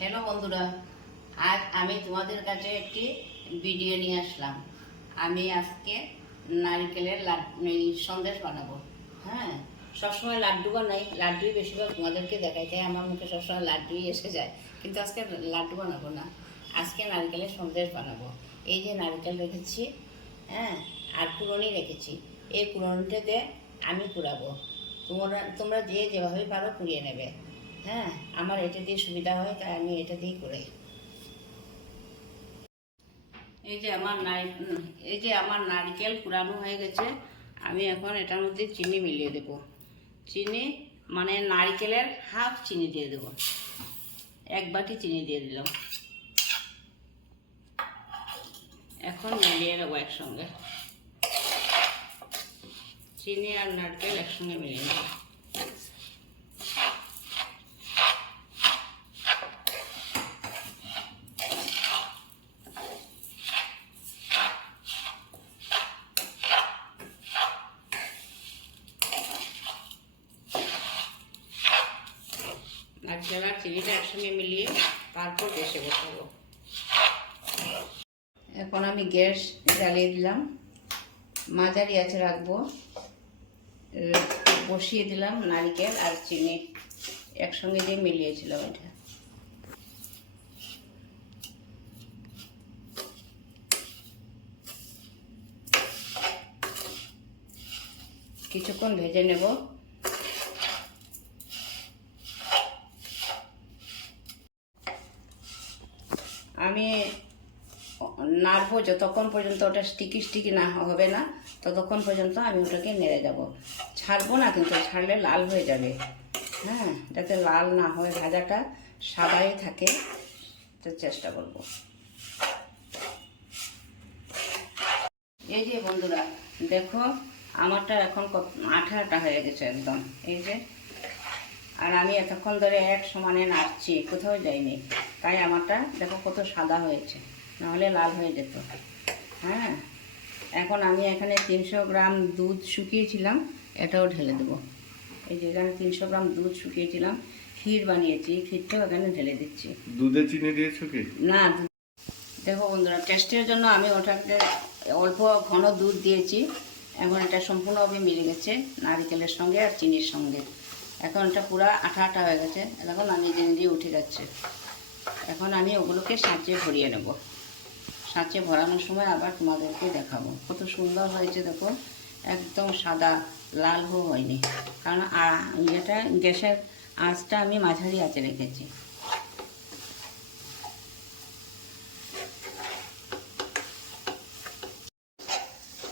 Hello বন্ধুরা, আজ আমি তোমাদের কাছে একটি ভিডিও নিয়ে আসলাম। আমি আজকে নারকেলের সন্দেশ বানাবো। হ্যাঁ, সবসময় লাড্ডু বানাই, লাড্ডুই বেশিরভাগ তোমাদেরকে দেখাই, তাই আমার মুখে সবসময় লাড্ডুই এসে যায়। কিন্তু আজকে লাড্ডু বানাবো না, আজকে নারকেলের সন্দেশ বানাবো। এই যে নারকেল রেখেছি, হ্যাঁ, আর পুরনি রেখেছি। এই পুরনিটাতে আমি কুড়াবো। তোমরা যে যেভাবে পারো কুড়িয়ে নেবে। হ্যাঁ, আমার এটা দিয়ে সুবিধা হয়, তাই আমি এটা দিয়েই করি। এই যে আমার নারকেল কুড়ানো হয়ে গেছে। আমি এখন এটার মধ্যে চিনি মিলিয়ে দেব। চিনি মানে নারকেলের হাফ চিনি দিয়ে দেব। 1 বাটি চিনি দিয়ে দিলাম। এখন মিলিয়ে দেবো একসঙ্গে। চিনি আর নারকেল একসঙ্গে মিলিয়ে নেব। নারকেল আর চিনিটা একসঙ্গে মিলিয়ে তারপর গ্যাসে বসাবো। এখন আমি গ্যাস জ্বালিয়ে দিলাম, মাঝারি আঁচে রাখবো। বসিয়ে দিলাম নারকেল আর চিনি একসঙ্গে দিয়ে মিলিয়েছিলাম। এটা কিছুক্ষণ ভেজে নেব। আমি নাড়বো যতক্ষণ পর্যন্ত ওটা স্টিকি না হবে না, ততক্ষণ পর্যন্ত আমি ওটাকে নেড়ে যাব। ছাড়বো না, কিন্তু ছাড়লে লাল হয়ে যাবে। হ্যাঁ, যাতে লাল না হয়, ভাজাটা সাদাই থাকে, তো চেষ্টা করব। এই যে বন্ধুরা দেখো, আমারটা এখন আঠা হয়ে গেছে একদম। এই যে, আর আমি এতক্ষণ ধরে এক সমানে নাড়ছি, কোথাও যাইনি, তাই আমারটা দেখো কত সাদা হয়েছে, নাহলে লাল হয়ে যেত। হ্যাঁ, এখন আমি এখানে 300 গ্রাম দুধ শুকিয়েছিলাম, এটাও ঢেলে দেবো। এই যে এখানে 300 গ্রাম দুধ শুকিয়েছিলাম, ক্ষীর বানিয়েছি, ক্ষীরটাও এখানে ঢেলে দিচ্ছি। দুধে চিনি দিয়েছো কি? না, দেখো বন্ধুরা, টেস্টের জন্য আমি ওটাকে অল্প ঘন দুধ দিয়েছি। এখন এটা সম্পূর্ণভাবে মিলে গেছে নারকেলের সঙ্গে আর চিনির সঙ্গে। এখন এটা পুরো আঠা হয়ে গেছে। এখন নিজে নিজে উঠে যাচ্ছে। এখন আমি ওগুলোকে সাঁচে ভরিয়ে নেব। সাঁচে ভরানোর সময় আবার তোমাদেরকে দেখাবো। কত সুন্দর হয়েছে দেখো, একদম সাদা, লাল হয়নি, কারণ এটা গ্যাসের আঁচটা আমি মাঝারি আঁচে রেখেছি।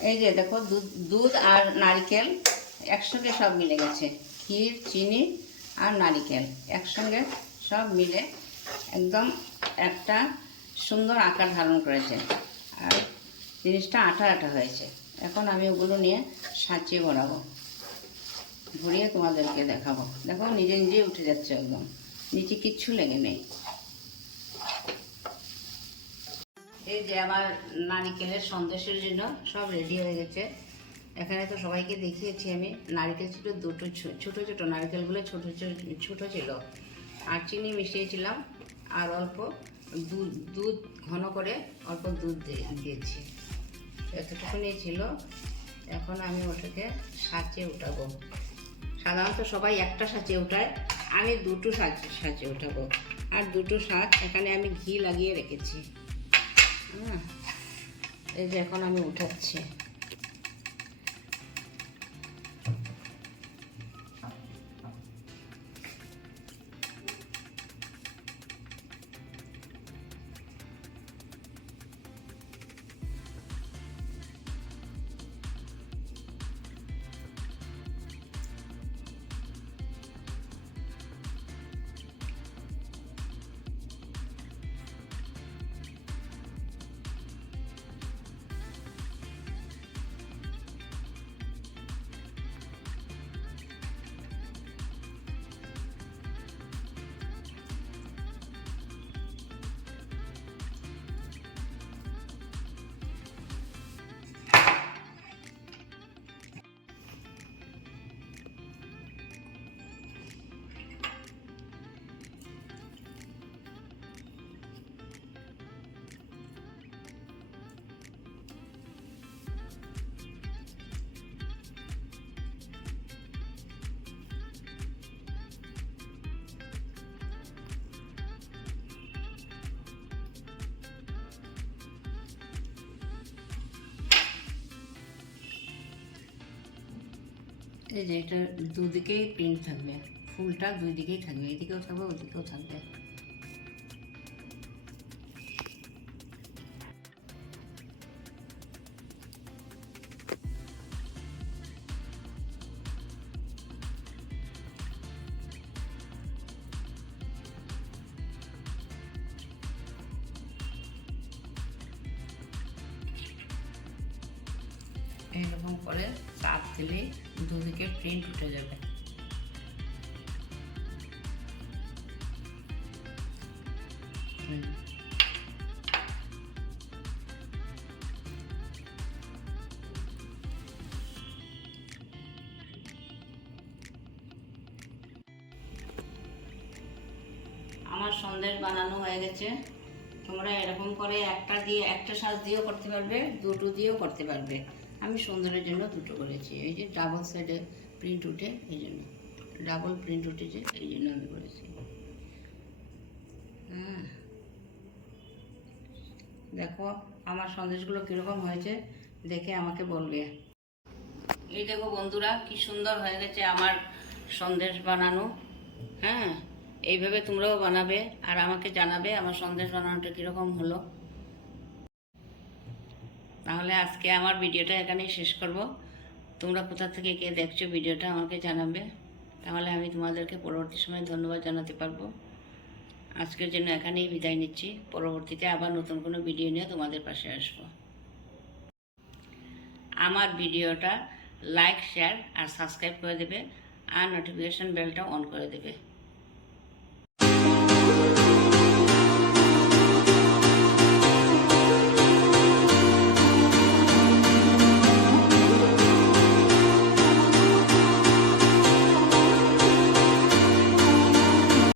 এই যে দেখো, দুধ আর নারকেল একসঙ্গে সব মিলে গেছে। ক্ষীর, চিনি আর নারকেল একসঙ্গে সব মিলে একদম একটা সুন্দর আকার ধারণ করেছে, আর জিনিসটা আঠা হয়েছে। এখন আমি ওগুলো নিয়ে সাঁচিয়ে ভরাবো, ভরিয়ে তোমাদেরকে দেখাবো। দেখো নিজে নিজেই উঠে যাচ্ছে, একদম নিচে কিচ্ছু লেগে নেই। এই যে আমার নারকেলের সন্দেশের জন্য সব রেডি হয়ে গেছে। এখানে তো সবাইকে দেখিয়েছি আমি। নারকেল ছিল দুটো, ছোটো ছোটো নারকেলগুলো ছোটো ছিল, আর চিনি মিশিয়েছিলাম, আর অল্প দুধ ঘন করে অল্প দুধ দিয়েছি। এতটুকুনি ছিল। এখন আমি ওটাকে সাঁচে উঠাবো। সাধারণত সবাই একটা সাঁচে উঠায়, আমি দুটো সাঁচে উঠাবো। আর দুটো সাঁচ এখানে আমি ঘি লাগিয়ে রেখেছি। হ্যাঁ, এই যে এখন আমি উঠাচ্ছি। এই যে এটা দুদিকেই প্রিন্ট থাকবে, ফুলটা দুই দিকেই থাকবে, এদিকেও থাকবে ওদিকেও থাকবে। এইরকম করে চাপ দিলে দুদিকে প্রিন্ট উঠে যাবে। আমার সন্দেশ বানানো হয়ে গেছে। তোমরা এরকম করে একটা সাজ দিয়েও করতে পারবে, দুটো দিয়েও করতে পারবে। আমি সুন্দরের জন্য দুটো করেছি। এই যে ডাবল সাইডে প্রিন্ট উঠে, এই জন্য ডাবল প্রিন্ট উঠেছে, এই জন্য আমি করেছি। হ্যাঁ, দেখো আমার সন্দেশগুলো কীরকম হয়েছে, দেখে আমাকে বলবে। এই দেখো বন্ধুরা, কি সুন্দর হয়ে গেছে আমার সন্দেশ বানানো। হ্যাঁ, এইভাবে তোমরাও বানাবে আর আমাকে জানাবে আমার সন্দেশ বানানোটা কীরকম হলো। তাহলে আজকে আমার ভিডিওটা এখানেই শেষ করব। তোমরা কোথা থেকে কে দেখছো ভিডিওটা আমাকে জানাবে, তাহলে আমি তোমাদেরকে পরবর্তী সময় ধন্যবাদ জানাতে পারবো। আজকের জন্য এখানেই বিদায় নিচ্ছি। পরবর্তীতে আবার নতুন কোনো ভিডিও নিয়ে তোমাদের পাশে আসবো। আমার ভিডিওটা লাইক, শেয়ার আর সাবস্ক্রাইব করে দেবে, আর নোটিফিকেশন বেলটা অন করে দেবে।